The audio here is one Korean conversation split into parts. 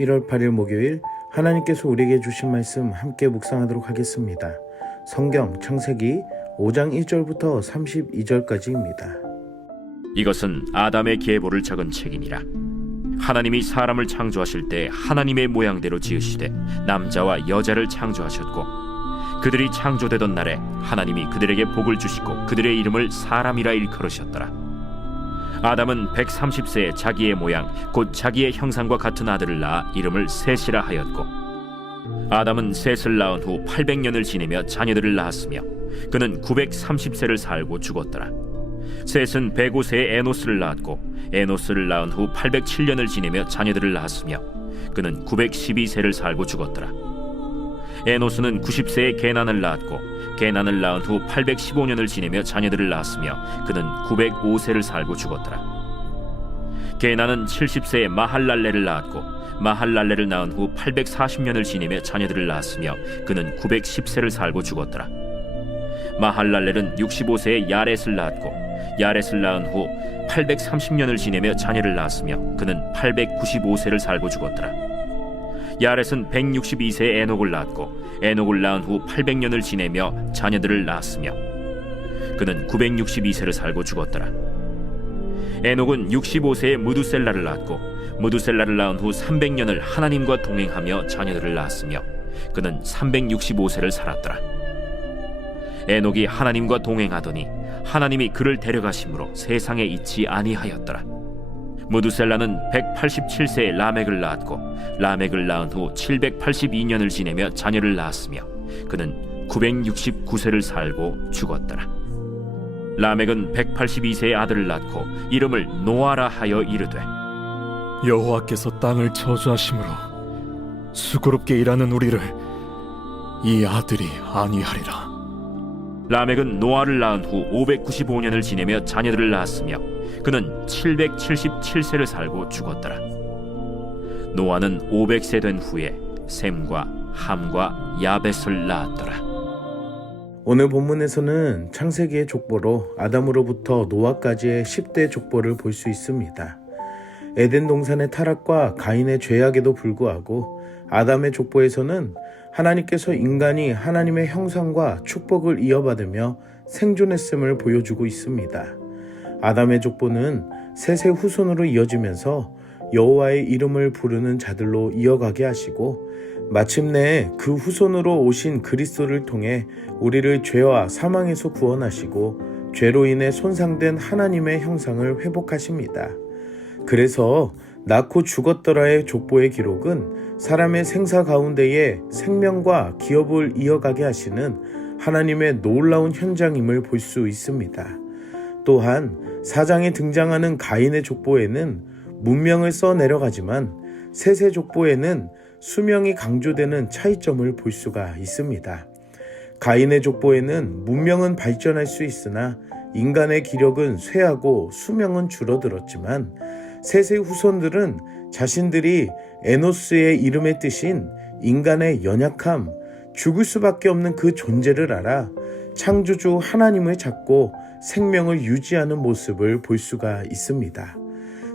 1월 8일 목요일 하나님께서 우리에게 주신 말씀 함께 묵상하도록 하겠습니다. 성경 창세기 5장 1절부터 32절까지입니다. 이것은 아담의 계보를 적은 책이니라. 하나님이 사람을 창조하실 때 하나님의 모양대로 지으시되 남자와 여자를 창조하셨고, 그들이 창조되던 날에 하나님이 그들에게 복을 주시고 그들의 이름을 사람이라 일컬으셨더라. 아담은 130세에 자기의 모양 곧 자기의 형상과 같은 아들을 낳아 이름을 셋이라 하였고, 아담은 셋을 낳은 후 800년을 지내며 자녀들을 낳았으며 그는 930세를 살고 죽었더라. 셋은 105세에 에노스를 낳았고, 에노스를 낳은 후 807년을 지내며 자녀들을 낳았으며 그는 912세를 살고 죽었더라. 에노스는 90세에 게난을 낳았고, 게난을 낳은 후 815년을 지내며 자녀들을 낳았으며 그는 905세를 살고 죽었더라. 게난은 70세에 마할랄레를 낳았고, 마할랄레를 낳은 후 840년을 지내며 자녀들을 낳았으며 그는 910세를 살고 죽었더라. 마할랄렐은 65세에 야렛을 낳았고, 야렛을 낳은 후 830년을 지내며 자녀를 낳았으며 그는 895세를 살고 죽었더라. 야렛은 162세에 에녹을 낳았고, 에녹을 낳은 후 800년을 지내며 자녀들을 낳았으며 그는 962세를 살고 죽었더라. 에녹은 65세에 무두셀라를 낳았고, 무두셀라를 낳은 후 300년을 하나님과 동행하며 자녀들을 낳았으며 그는 365세를 살았더라. 에녹이 하나님과 동행하더니 하나님이 그를 데려가심으로 세상에 있지 아니하였더라. 무두셀라는 187세에 라멕을 낳았고, 라멕을 낳은 후 782년을 지내며 자녀를 낳았으며 그는 969세를 살고 죽었더라. 라멕은 182세의 아들을 낳고 이름을 노아라 하여 이르되, 여호와께서 땅을 저주하심으로 수고롭게 일하는 우리를 이 아들이 아니하리라. 라멕은 노아를 낳은 후 595년을 지내며 자녀들을 낳았으며 그는 777세를 살고 죽었더라. 노아는 500세 된 후에 셈과 함과 야벳을 낳았더라. 오늘 본문에서는 창세기의 족보로 아담으로부터 노아까지의 10대 족보를 볼 수 있습니다. 에덴 동산의 타락과 가인의 죄악에도 불구하고 아담의 족보에서는 하나님께서 인간이 하나님의 형상과 축복을 이어받으며 생존했음을 보여주고 있습니다. 아담의 족보는 셋의 후손으로 이어지면서 여호와의 이름을 부르는 자들로 이어가게 하시고, 마침내 그 후손으로 오신 그리스도를 통해 우리를 죄와 사망에서 구원하시고 죄로 인해 손상된 하나님의 형상을 회복하십니다. 그래서 낳고 죽었더라의 족보의 기록은 사람의 생사 가운데에 생명과 기업을 이어가게 하시는 하나님의 놀라운 현장임을 볼 수 있습니다. 또한 4장에 등장하는 가인의 족보에는 문명을 써내려가지만 셋의 족보에는 수명이 강조되는 차이점을 볼 수가 있습니다. 가인의 족보에는 문명은 발전할 수 있으나 인간의 기력은 쇠하고 수명은 줄어들었지만, 셋의 후손들은 자신들이 에노스의 이름의 뜻인 인간의 연약함, 죽을 수밖에 없는 그 존재를 알아 창조주 하나님을 찾고 생명을 유지하는 모습을 볼 수가 있습니다.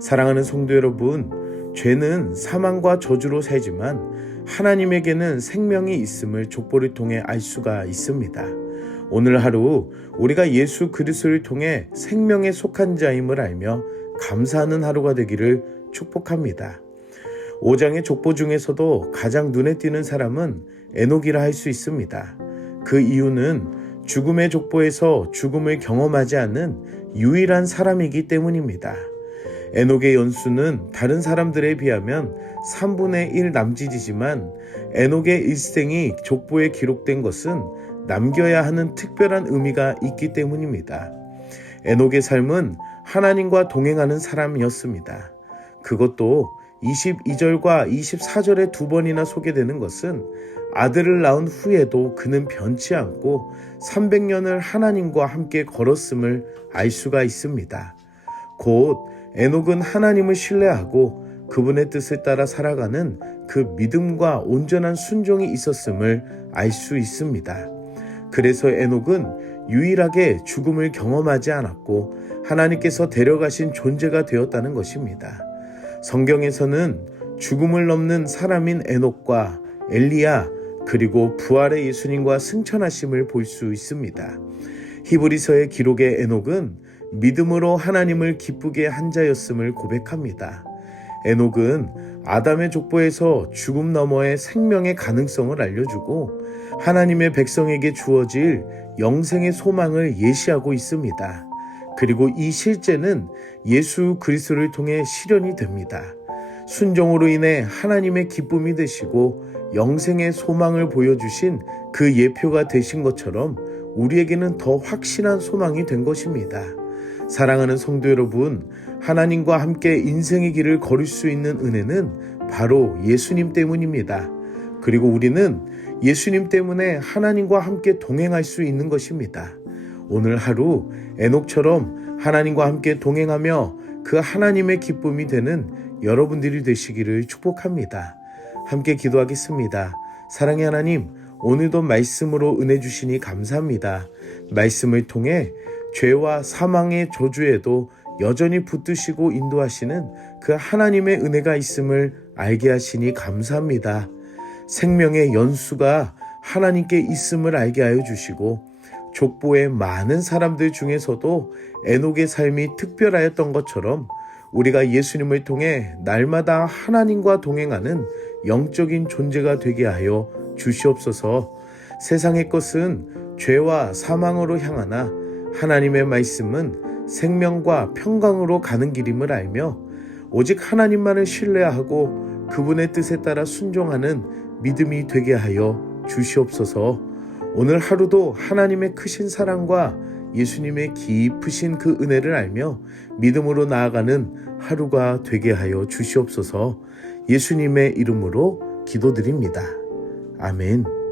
사랑하는 성도 여러분, 죄는 사망과 저주로 살지만 하나님에게는 생명이 있음을 족보를 통해 알 수가 있습니다. 오늘 하루 우리가 예수 그리스도를 통해 생명에 속한 자임을 알며 감사하는 하루가 되기를 축복합니다. 5장의 족보 중에서도 가장 눈에 띄는 사람은 에녹이라 할 수 있습니다. 그 이유는 죽음의 족보에서 죽음을 경험하지 않은 유일한 사람이기 때문입니다. 에녹의 연수는 다른 사람들에 비하면 3분의 1 남짓이지만 에녹의 일생이 족보에 기록된 것은 남겨야 하는 특별한 의미가 있기 때문입니다. 에녹의 삶은 하나님과 동행하는 사람이었습니다. 그것도 22절과 24절에 2번이나 소개되는 것은 아들을 낳은 후에도 그는 변치 않고 300년을 하나님과 함께 걸었음을 알 수가 있습니다. 곧 에녹은 하나님을 신뢰하고 그분의 뜻을 따라 살아가는 그 믿음과 온전한 순종이 있었음을 알 수 있습니다. 그래서 에녹은 유일하게 죽음을 경험하지 않았고 하나님께서 데려가신 존재가 되었다는 것입니다. 성경에서는 죽음을 넘는 사람인 에녹과 엘리야, 그리고 부활의 예수님과 승천하심을 볼 수 있습니다. 히브리서의 기록의 에녹은 믿음으로 하나님을 기쁘게 한 자였음을 고백합니다. 에녹은 아담의 족보에서 죽음 너머의 생명의 가능성을 알려주고 하나님의 백성에게 주어질 영생의 소망을 예시하고 있습니다. 그리고 이 실제는 예수 그리스도를 통해 실현이 됩니다. 순종으로 인해 하나님의 기쁨이 되시고 영생의 소망을 보여주신 그 예표가 되신 것처럼 우리에게는 더 확실한 소망이 된 것입니다. 사랑하는 성도 여러분, 하나님과 함께 인생의 길을 걸을 수 있는 은혜는 바로 예수님 때문입니다. 그리고 우리는 예수님 때문에 하나님과 함께 동행할 수 있는 것입니다. 오늘 하루 에녹처럼 하나님과 함께 동행하며 그 하나님의 기쁨이 되는 여러분들이 되시기를 축복합니다. 함께 기도하겠습니다. 사랑의 하나님, 오늘도 말씀으로 은혜 주시니 감사합니다. 말씀을 통해 죄와 사망의 저주에도 여전히 붙드시고 인도하시는 그 하나님의 은혜가 있음을 알게 하시니 감사합니다. 생명의 연수가 하나님께 있음을 알게 하여 주시고 족보의 많은 사람들 중에서도 에녹의 삶이 특별하였던 것처럼 우리가 예수님을 통해 날마다 하나님과 동행하는 영적인 존재가 되게 하여 주시옵소서. 세상의 것은 죄와 사망으로 향하나 하나님의 말씀은 생명과 평강으로 가는 길임을 알며 오직 하나님만을 신뢰하고 그분의 뜻에 따라 순종하는 믿음이 되게 하여 주시옵소서. 오늘 하루도 하나님의 크신 사랑과 예수님의 깊으신 그 은혜를 알며 믿음으로 나아가는 하루가 되게 하여 주시옵소서. 예수님의 이름으로 기도드립니다. 아멘.